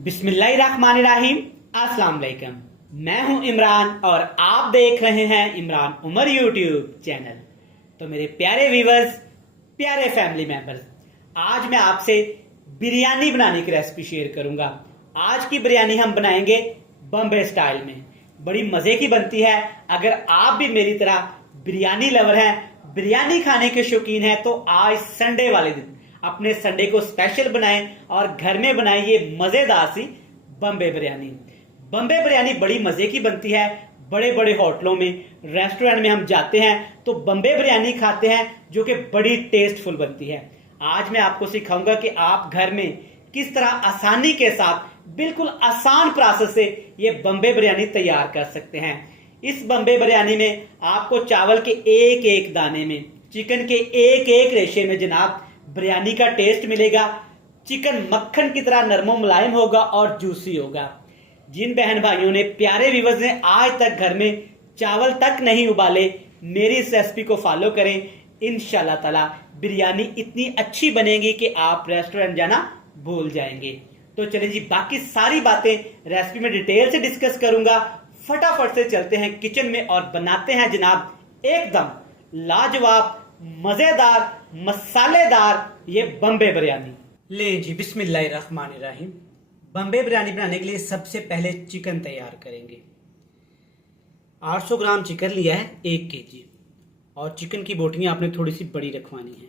बिस्मिल्लाहिर्रहमानिर्रहीम। अस्सलाम वालेकुम। मैं हूं इमरान और आप देख रहे हैं इमरान उमर यूट्यूब चैनल। तो मेरे प्यारे व्यूवर्स, प्यारे फैमिली मेंबर्स, आज मैं आपसे बिरयानी बनाने की रेसिपी शेयर करूंगा। आज की बिरयानी हम बनाएंगे बम्बे स्टाइल में। बड़ी मजे की बनती है। अगर आप भी मेरी तरह बिरयानी लवर हैं, बिरयानी खाने के शौकीन हैं, तो आज संडे वाले दिन अपने संडे को स्पेशल बनाएं और घर में बनाएं ये मजेदार सी बम्बे बिरयानी। बम्बे बिरयानी बड़ी मजे की बनती है। बड़े बड़े होटलों में, रेस्टोरेंट में हम जाते हैं तो बम्बे बिरयानी खाते हैं जो कि बड़ी टेस्टफुल बनती है। आज मैं आपको सिखाऊंगा कि आप घर में किस तरह आसानी के साथ बिल्कुल आसान प्रोसेस से ये बम्बे बिरयानी तैयार कर सकते हैं। इस बम्बे बिरयानी में आपको चावल के एक एक दाने में, चिकन के एक एक रेशे में जनाब बिरयानी का टेस्ट मिलेगा। चिकन मक्खन की तरह नरमो मुलायम होगा और जूसी होगा। जिन बहन भाइयों ने, प्यारे व्यूअर्स ने आज तक घर में चावल तक नहीं उबाले, मेरी इस रेसिपी को फॉलो करें। इंशाल्लाह ताला बिरयानी इतनी अच्छी बनेगी कि आप रेस्टोरेंट जाना भूल जाएंगे। तो चलिए जी, बाकी सारी बातें रेसिपी में डिटेल से डिस्कस करूंगा। फटाफट से चलते हैं किचन में और बनाते हैं जनाब एकदम लाजवाब, मजेदार, मसालेदार ये बम्बे बिरयानी। ले जी, बिस्मिल्लाहिर्रहमानिर्रहीम। बम्बे बिरयानी बनाने के लिए सबसे पहले चिकन तैयार करेंगे। 800 ग्राम चिकन लिया है, 1 केजी। और चिकन की बोटियां आपने थोड़ी सी बड़ी रखवानी है।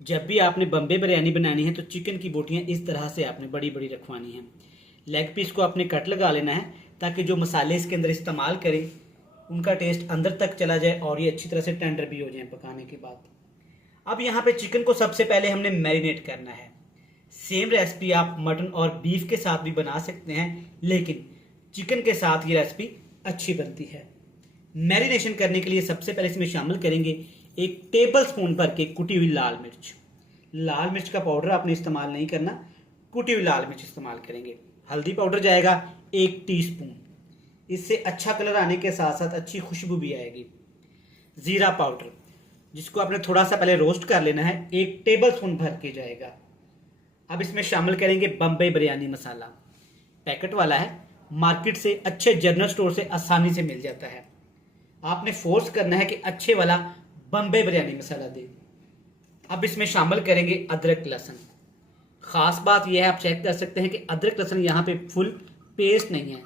जब भी आपने बम्बे बिरयानी बनानी है तो चिकन की बोटियां इस तरह से आपने बड़ी बड़ी रखवानी है। लेग पीस को आपने कट लगा लेना है ताकि जो मसाले इसके अंदर इस्तेमाल करें उनका टेस्ट अंदर तक चला जाए और ये अच्छी तरह से टेंडर भी हो जाए पकाने के बाद। अब यहाँ पे चिकन को सबसे पहले हमने मैरिनेट करना है। सेम रेसिपी आप मटन और बीफ के साथ भी बना सकते हैं, लेकिन चिकन के साथ ये रेसिपी अच्छी बनती है। मैरिनेशन करने के लिए सबसे पहले इसमें शामिल करेंगे 1 टेबल स्पून भर के कुटी हुई लाल मिर्च। लाल मिर्च का पाउडर आपने इस्तेमाल नहीं करना, कुटी हुई लाल मिर्च इस्तेमाल करेंगे। हल्दी पाउडर जाएगा 1 टीस्पून, इससे अच्छा कलर आने के साथ साथ अच्छी खुशबू भी आएगी। जीरा पाउडर, जिसको आपने थोड़ा सा पहले रोस्ट कर लेना है, 1 टेबल स्पून भर के जाएगा। अब इसमें शामिल करेंगे बम्बे बिरयानी मसाला। पैकेट वाला है, मार्केट से अच्छे जनरल स्टोर से आसानी से मिल जाता है। आपने फोर्स करना है कि अच्छे वाला बम्बे बिरयानी मसाला दे। अब इसमें शामिल करेंगे अदरक लहसुन। खास बात यह है, आप चेक कर सकते हैं कि अदरक लहसुन यहाँ पे फुल पेस्ट नहीं है,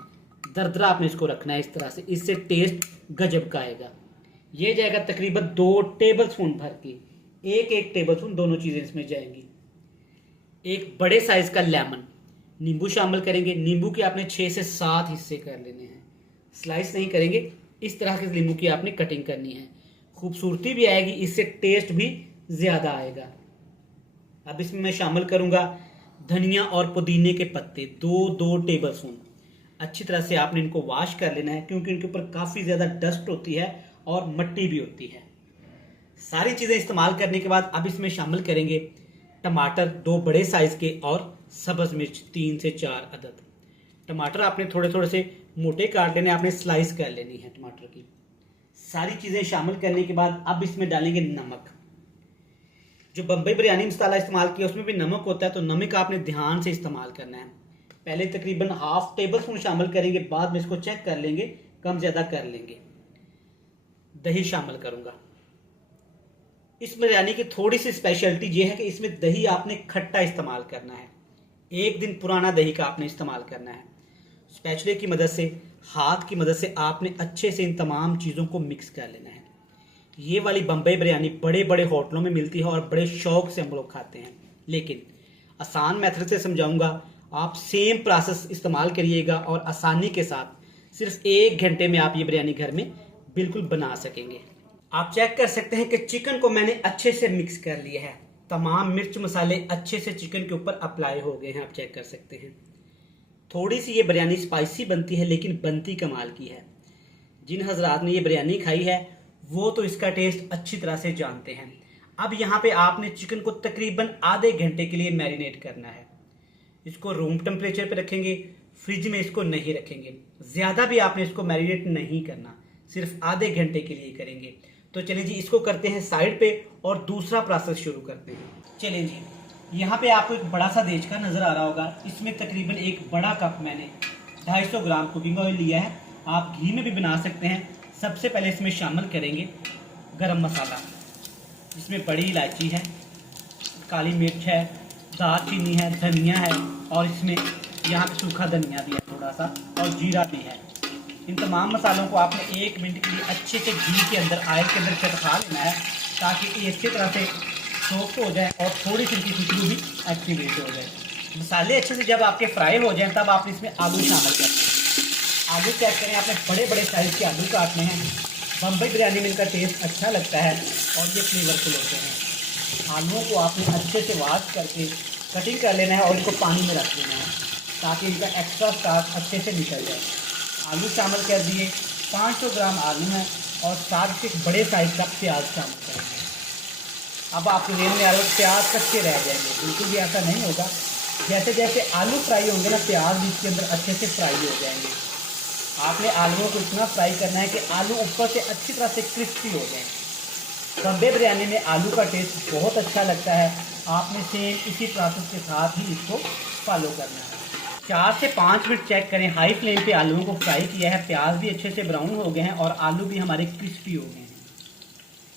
दरदरा आपने इसको रखना है इस तरह से, इससे टेस्ट गजब का आएगा। ये जाएगा तकरीबन 2 टेबल स्पून भर के, 1 टेबल स्पून दोनों चीजें इसमें जाएंगी। 1 बड़े साइज का लेमन, नींबू शामिल करेंगे। नींबू के आपने 6 से 7 हिस्से कर लेने हैं, स्लाइस नहीं करेंगे, इस तरह के नींबू की आपने कटिंग करनी है। खूबसूरती भी आएगी, इससे टेस्ट भी ज्यादा आएगा। अब इसमें मैं शामिल करूंगा धनिया और पुदीने के पत्ते, 2 टेबल स्पून। अच्छी तरह से आपने इनको वॉश कर लेना है क्योंकि इनके ऊपर काफी ज्यादा डस्ट होती है और मिट्टी भी होती है। सारी चीजें इस्तेमाल करने के बाद अब इसमें शामिल करेंगे टमाटर 2 बड़े साइज के और सब्ज मिर्च 3 से 4 अदद। टमाटर आपने थोड़े थोड़े से मोटे काट लेने, आपने स्लाइस कर लेनी है टमाटर की। सारी चीजें शामिल करने के बाद अब इसमें डालेंगे नमक। जो बम्बई बिरयानी मसाला इस्तेमाल किया उसमें भी नमक होता है, तो नमक आपने ध्यान से इस्तेमाल करना है। पहले तकरीबन ½ टेबल स्पून शामिल करेंगे, बाद में इसको चेक कर लेंगे, कम ज्यादा कर लेंगे। दही शामिल करूंगा। इस बिरयानी की थोड़ी सी स्पेशलिटी यह है कि इसमें दही आपने खट्टा इस्तेमाल करना है। 1 दिन पुराना दही का आपने इस्तेमाल करना है। स्पैचुले की मदद से, हाथ की मदद से आपने अच्छे से इन तमाम चीज़ों को मिक्स कर लेना है। ये वाली बम्बई बिरयानी बड़े बड़े होटलों में मिलती है और बड़े शौक से हम लोग खाते हैं, लेकिन आसान मेथड से समझाऊंगा। आप सेम प्रोसेस इस्तेमाल करिएगा और आसानी के साथ सिर्फ 1 घंटे में आप ये बिरयानी घर में बिल्कुल बना सकेंगे। आप चेक कर सकते हैं कि चिकन को मैंने अच्छे से मिक्स कर लिया है। तमाम मिर्च मसाले अच्छे से चिकन के ऊपर अप्लाई हो गए हैं, आप चेक कर सकते हैं। थोड़ी सी ये बिरयानी स्पाइसी बनती है, लेकिन बनती कमाल की है। जिन हजरात ने ये बिरयानी खाई है वो तो इसका टेस्ट अच्छी तरह से जानते हैं। अब यहाँ पे आपने चिकन को तकरीबन आधे घंटे के लिए मैरिनेट करना है। इसको रूम टेम्परेचर पे रखेंगे, फ्रिज में इसको नहीं रखेंगे। ज्यादा भी आपने इसको मैरिनेट नहीं करना, सिर्फ आधे घंटे के लिए करेंगे। तो चलिए जी, इसको करते हैं साइड पे और दूसरा प्रोसेस शुरू करते हैं। चलिए जी, यहाँ पे आपको एक बड़ा सा देचका नज़र आ रहा होगा, इसमें तकरीबन एक बड़ा कप मैंने 250 ग्राम कुकिंग ऑयल लिया है। आप घी में भी बना सकते हैं। सबसे पहले इसमें शामिल करेंगे गरम मसाला, जिसमें बड़ी इलायची है, काली मिर्च है, दालचीनी है, धनिया है और इसमें यहाँ पे सूखा धनिया भी है थोड़ा सा और जीरा भी है। इन तमाम मसालों को आपने 1 मिनट के लिए अच्छे से घी के अंदर, ऑयल के अंदर चटका लेना है, ताकि ये अच्छी तरह से सॉफ्ट हो जाए और थोड़ी सी इनकी खुशबू भी एक्टिवेट हो जाए। मसाले अच्छे से जब आपके फ्राई हो जाएं तब आप इसमें आलू शामिल करते हैं। आलू चेक करें, आपने बड़े बड़े साइज़ के आलू काटने हैं। बम्बई बिरयानी में इनका टेस्ट अच्छा लगता है और ये फ्लेवरफुल होते हैं। आलूओं को आपने अच्छे से वॉश करके कटिंग कर लेना है और इनको पानी में रख देना है, ताकि इनका एक्स्ट्रा स्टार्च अच्छे से निकल जाए। आलू शामिल कर दिए, 500 ग्राम आलू हैं और साथ से एक बड़े साइज़ का प्याज शामिल करेंगे। अब आपके रेल में आलू प्याज कच्चे रह जाएंगे, बिल्कुल भी ऐसा नहीं होगा। जैसे जैसे आलू फ्राई होंगे ना, प्याज भी इसके अंदर अच्छे से फ्राई हो जाएंगे। आपने आलूओं को इतना फ्राई करना है कि आलू ऊपर से अच्छी तरह से क्रिस्पी हो जाए। बम्बई बिरयानी में आलू का टेस्ट बहुत अच्छा लगता है। आपने सेम इसी प्रोसेस के साथ ही इसको फॉलो करना है। 4 से 5 मिनट चेक करें, हाई फ्लेम पे आलूओं को फ्राई किया है। प्याज भी अच्छे से ब्राउन हो गए हैं और आलू भी हमारे क्रिस्पी हो गए हैं।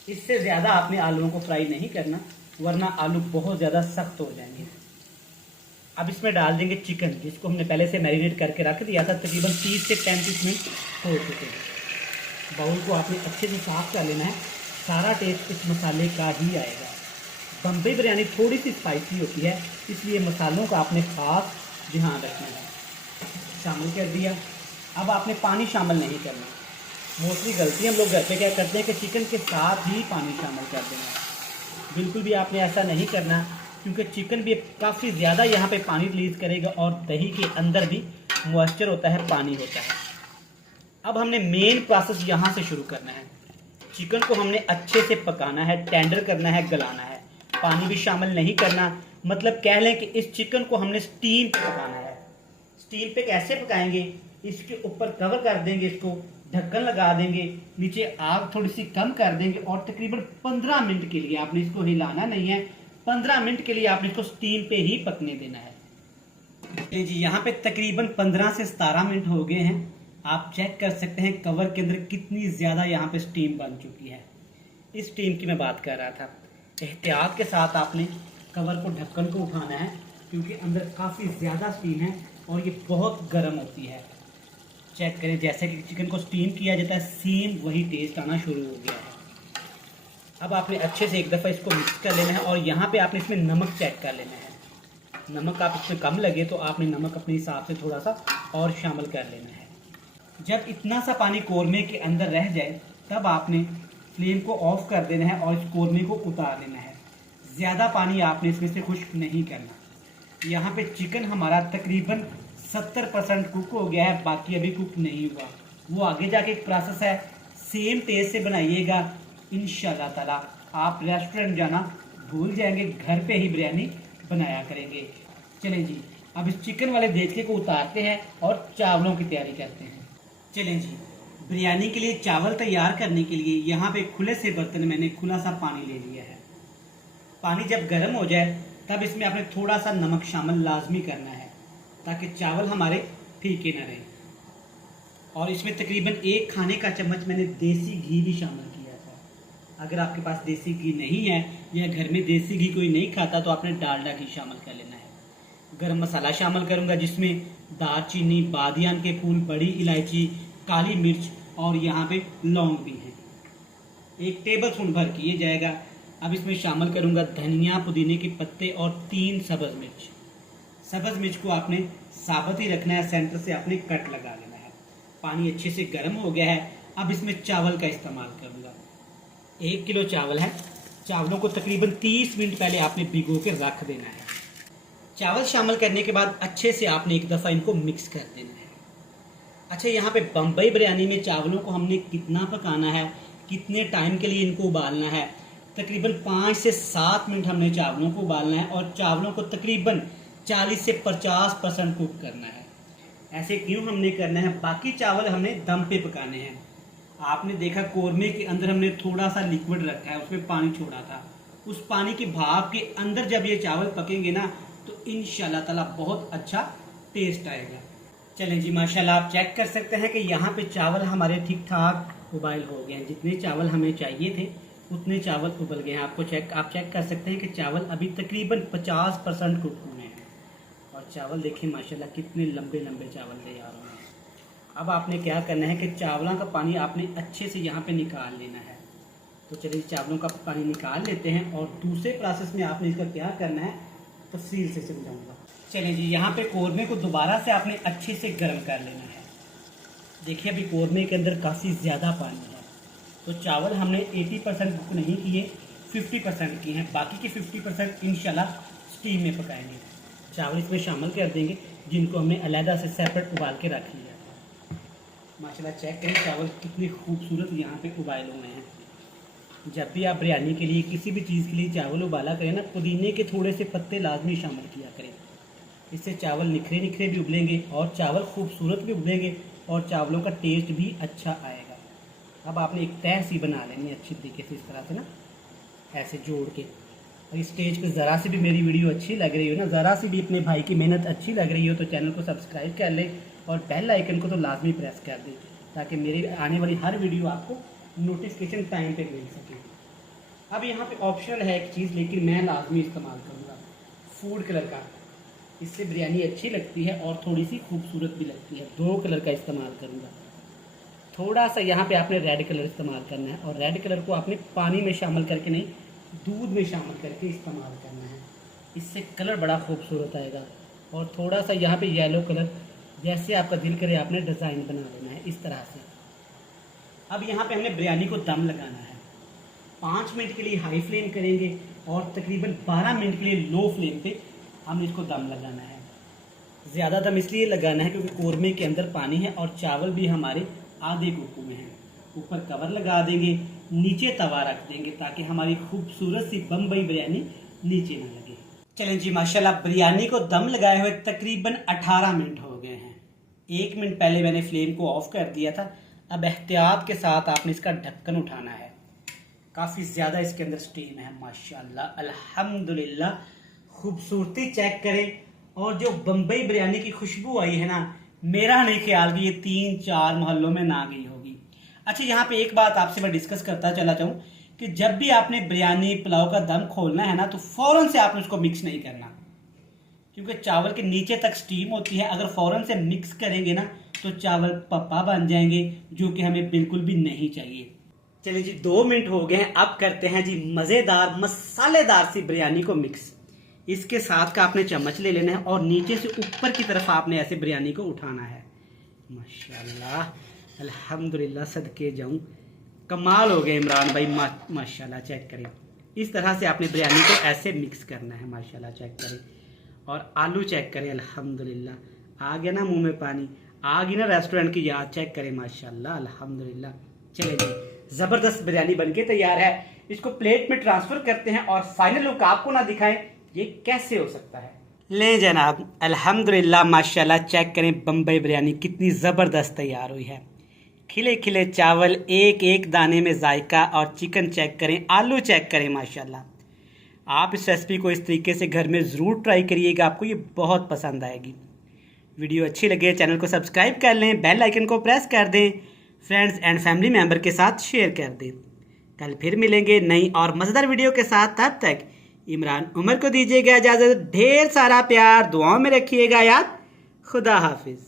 इससे ज़्यादा आपने आलूओं को फ्राई नहीं करना, वरना आलू बहुत ज़्यादा सख्त हो जाएंगे। अब इसमें डाल देंगे चिकन, जिसको हमने पहले से मैरिनेट करके रख दिया था। तकरीबन 30 से 35 मिनट हो चुके हैं। बाउल को आपने अच्छे से साफ कर लेना है, सारा टेस्ट इस मसाले का ही आएगा। बम्बई बिरयानी थोड़ी सी स्पाइसी होती है, इसलिए मसालों का आपने खास ध्यान रखना है। शामिल कर दिया। अब आपने पानी शामिल नहीं करना। मोस्टली गलती हम लोग घर पे क्या करते हैं कि चिकन के साथ ही पानी शामिल कर देना है। बिल्कुल भी आपने ऐसा नहीं करना, क्योंकि चिकन भी काफ़ी ज़्यादा यहाँ पे पानी रिलीज़ करेगा और दही के अंदर भी मॉइस्चर होता है, पानी होता है। अब हमने मेन प्रोसेस यहाँ से शुरू करना है। चिकन को हमने अच्छे से पकाना है, टेंडर करना है, गलाना है। पानी भी शामिल नहीं करना, मतलब कह लें कि इस चिकन को हमने स्टीम पे पकाना है। स्टीम पे कैसे पकाएंगे, इसके ऊपर कवर कर देंगे, इसको ढक्कन लगा देंगे, नीचे आग थोड़ी सी कम कर देंगे और तकरीबन 15 मिनट के लिए आपने इसको हिलाना नहीं है। 15 मिनट के लिए आपने इसको स्टीम पे ही पकने देना है। जी यहाँ पे तकरीबन 15 से 17 मिनट हो गए हैं। आप चेक कर सकते हैं कवर के अंदर कितनी ज़्यादा यहाँ पे स्टीम बन चुकी है। इस स्टीम की मैं बात कर रहा था। एहतियात के साथ आपने कवर को, ढक्कन को उठाना है, क्योंकि अंदर काफ़ी ज़्यादा स्टीम है और ये बहुत गर्म होती है। चेक करें, जैसे कि चिकन को स्टीम किया जाता है, सेम वही टेस्ट आना शुरू हो गया है। अब आपने अच्छे से एक दफ़ा इसको मिक्स कर लेना है और यहाँ पे आपने इसमें नमक चेक कर लेना है। नमक आप इसमें कम लगे तो आपने नमक अपने हिसाब से थोड़ा सा और शामिल कर लेना है। जब इतना सा पानी कौरमे के अंदर रह जाए तब आपने फ्लेम को ऑफ कर देना है और इस कौरमे को उतार लेना है। ज़्यादा पानी आपने इसमें से खुश्क नहीं करना। यहाँ पे चिकन हमारा तकरीबन 70% कुक हो गया है, बाकी अभी कुक नहीं हुआ। वो आगे जाके एक प्रोसेस है। सेम टेस्ट से बनाइएगा, इंशाल्लाह ताला आप रेस्टोरेंट जाना भूल जाएंगे, घर पे ही बिरयानी बनाया करेंगे। चलें जी, अब इस चिकन वाले देचके को उतारते हैं और चावलों की तैयारी करते हैं। चलें जी, बिरयानी के लिए चावल तैयार करने के लिए यहाँ पे खुले से बर्तन में मैंने खुला सा पानी ले लिया है। पानी जब गर्म हो जाए तब इसमें आपने थोड़ा सा नमक शामिल लाजमी करना है, ताकि चावल हमारे फीके न रहें। और इसमें तकरीबन 1 खाने का चम्मच मैंने देसी घी भी शामिल किया था। अगर आपके पास देसी घी नहीं है या घर में देसी घी कोई नहीं खाता तो आपने डालडा घी शामिल कर लेना है। गरम मसाला शामिल करूँगा, जिसमें दालचीनी, बादियान के फूल, बड़ी इलायची, काली मिर्च और यहाँ पे लौंग भी हैं। 1 टेबल स्पून भर किया जाएगा। अब इसमें शामिल करूँगा धनिया, पुदीने के पत्ते और 3 सब्ज़ मिर्च। सब्ज़ मिर्च को आपने साबुत ही रखना है, सेंटर से आपने कट लगा लेना है। पानी अच्छे से गर्म हो गया है। अब इसमें चावल का इस्तेमाल करूँगा। 1 किलो चावल है। चावलों को तकरीबन 30 मिनट पहले आपने भिगो के रख देना है। चावल शामिल करने के बाद अच्छे से आपने एक दफ़ा इनको मिक्स कर देना है। अच्छा, यहाँ पे बम्बई बिरयानी में चावलों को हमने कितना पकाना है, कितने टाइम के लिए इनको उबालना है, तकरीबन 5 से 7 मिनट हमने चावलों को उबालना है और चावलों को तकरीबन 40 से 50% कुक करना है। ऐसे क्यों हमने करना है, बाकी चावल हमने दम पे पकाने हैं। आपने देखा कौरमे के अंदर हमने थोड़ा सा लिक्विड रखा है, उसमें पानी छोड़ा था, उस पानी के भाप के अंदर जब ये चावल पकेंगे ना तो इंशाल्लाह ताला बहुत अच्छा टेस्ट आएगा। चलें जी, माशाल्लाह आप चेक कर सकते हैं कि यहाँ पे चावल हमारे ठीक ठाक उबाल हो गए हैं। जितने चावल हमें चाहिए थे उतने चावल उबल गए हैं। आप चेक कर सकते हैं कि चावल अभी तकरीबन 50% कुक हुए हैं। और चावल देखिए माशाल्लाह कितने लंबे लंबे चावल तैयार हुए हैं। अब आपने क्या करना है कि चावलों का पानी आपने अच्छे से यहाँ पे निकाल लेना है। तो चलिए चावलों का पानी निकाल लेते हैं और दूसरे प्रोसेस में आपने इसका क्या करना है तफसील से समझाऊंगा। चलिए जी, यहाँ पे कौरमे को दोबारा से आपने अच्छे से गर्म कर लेना है। देखिए अभी कौरमे के अंदर काफ़ी ज़्यादा पानी है। तो चावल हमने 80% कुक नहीं किए, 50% किए हैं। बाकी के 50% इंशाल्लाह स्टीम में पकाएंगे। चावल इसमें शामिल कर देंगे जिनको हमने अलहदा से सेपरेट उबाल के रख लिया था। माशाल्लाह चेक करें चावल कितने खूबसूरत यहाँ पे उबाल हुए हैं। जब भी आप बिरयानी के लिए किसी भी चीज़ के लिए चावल उबाला करें ना, पुदीने के थोड़े से पत्ते लाजमी शामिल किया करें। इससे चावल निखरे निखरे भी उबलेंगे और चावल खूबसूरत भी उबलेंगे और चावलों का टेस्ट भी अच्छा आएगा। अब आपने एक तह सी बना लेनी है अच्छी तरीके से, इस तरह से ना ऐसे जोड़ के। और इस स्टेज पे ज़रा सी भी मेरी वीडियो अच्छी लग रही हो ना, ज़रा सी भी अपने भाई की मेहनत अच्छी लग रही हो तो चैनल को सब्सक्राइब कर लें और बेल आइकन को तो लाजमी प्रेस कर दें ताकि मेरी आने वाली हर वीडियो आपको नोटिफिकेशन टाइम पे मिल सके। अब यहाँ पे ऑप्शनल है एक चीज़, लेकिन मैं लाजमी इस्तेमाल करूँगा फूड कलर का। इससे बिरयानी अच्छी लगती है और थोड़ी सी खूबसूरत भी लगती है। 2 कलर का इस्तेमाल करूँगा। थोड़ा सा यहाँ पे आपने रेड कलर इस्तेमाल करना है और रेड कलर को आपने पानी में शामिल करके नहीं, दूध में शामिल करके इस्तेमाल करना है। इससे कलर बड़ा खूबसूरत आएगा। और थोड़ा सा यहाँ पे येलो कलर, जैसे आपका दिल करे आपने डिज़ाइन बना लेना है इस तरह से। अब यहाँ पे हमने बिरयानी को दम लगाना है। 5 मिनट के लिए हाई फ्लेम करेंगे और तकरीबन 12 मिनट के लिए लो फ्लेम पे हमने इसको दम लगाना है। ज़्यादा दम इसलिए लगाना है क्योंकि कौरमे के अंदर पानी है और चावल भी हमारे आधे कुक में हैं। ऊपर कवर लगा देंगे, नीचे तवा रख देंगे ताकि हमारी खूबसूरत सी बम्बई बिरयानी नीचे ना लगे। चलें जी, माशाल्लाह बिरयानी को दम लगाए हुए तकरीबन 18 मिनट हो गए हैं। 1 मिनट पहले मैंने फ्लेम को ऑफ कर दिया था। अब एहतियात के साथ आपने इसका ढक्कन उठाना है। काफ़ी ज़्यादा इसके अंदर स्टीम है माशाल्लाह, अल्हम्दुलिल्लाह। खूबसूरती चेक करें और जो बम्बई बिरयानी की खुशबू आई है ना, मेरा नहीं ख्याल कि ये 3-4 मोहल्लों में ना गई होगी। अच्छा, यहाँ पे एक बात आपसे मैं डिस्कस करता चला जाऊँ कि जब भी आपने बिरयानी पुलाव का दम खोलना है ना तो फ़ौरन से आपने उसको मिक्स नहीं करना, क्योंकि चावल के नीचे तक स्टीम होती है। अगर फ़ौरन से मिक्स करेंगे ना तो चावल पप्पा बन जाएंगे, जो कि हमें बिल्कुल भी नहीं चाहिए। चलिए जी, 2 मिनट हो गए हैं। अब करते हैं जी मज़ेदार मसालेदार सी बिरयानी को मिक्स। इसके साथ का आपने चम्मच ले लेना है और नीचे से ऊपर की तरफ आपने ऐसे बिरयानी को उठाना है। माशाल्लाह, अल्हम्दुलिल्लाह, सदके जाऊं, कमाल हो गए इमरान भाई, माशाल्लाह। चेक करें, इस तरह से आपने बिरयानी को ऐसे मिक्स करना है। माशाल्लाह चेक करें। और आलू चेक करें, अल्हम्दुलिल्लाह। आ गया ना मुंह में पानी, आ गई ना रेस्टोरेंट की याद। चेक करें माशाल्लाह, अल्हम्दुलिल्लाह। चले जी, ज़बरदस्त बिरयानी बनके तैयार है। इसको प्लेट में ट्रांसफ़र करते हैं और फाइनल लुक आपको ना दिखाएं ये कैसे हो सकता है। ले जनाब, अल्हम्दुलिल्लाह माशाल्लाह। चेक करें बम्बई बिरयानी कितनी ज़बरदस्त तैयार हुई है। खिले खिले चावल, एक एक दाने में जायका, और चिकन चेक करें, आलू चेक करें माशाल्लाह। आप इस रेसिपी को इस तरीके से घर में ज़रूर ट्राई करिएगा, आपको ये बहुत पसंद आएगी। वीडियो अच्छी लगे चैनल को सब्सक्राइब कर लें, बेल आइकन को प्रेस कर दें, फ्रेंड्स एंड फैमिली मेम्बर के साथ शेयर कर दें। कल फिर मिलेंगे नई और मज़ेदार वीडियो के साथ। तब तक इमरान उमर को दीजिएगा इजाज़त। ढेर सारा प्यार, दुआओं में रखिएगा याद। खुदा हाफिज़।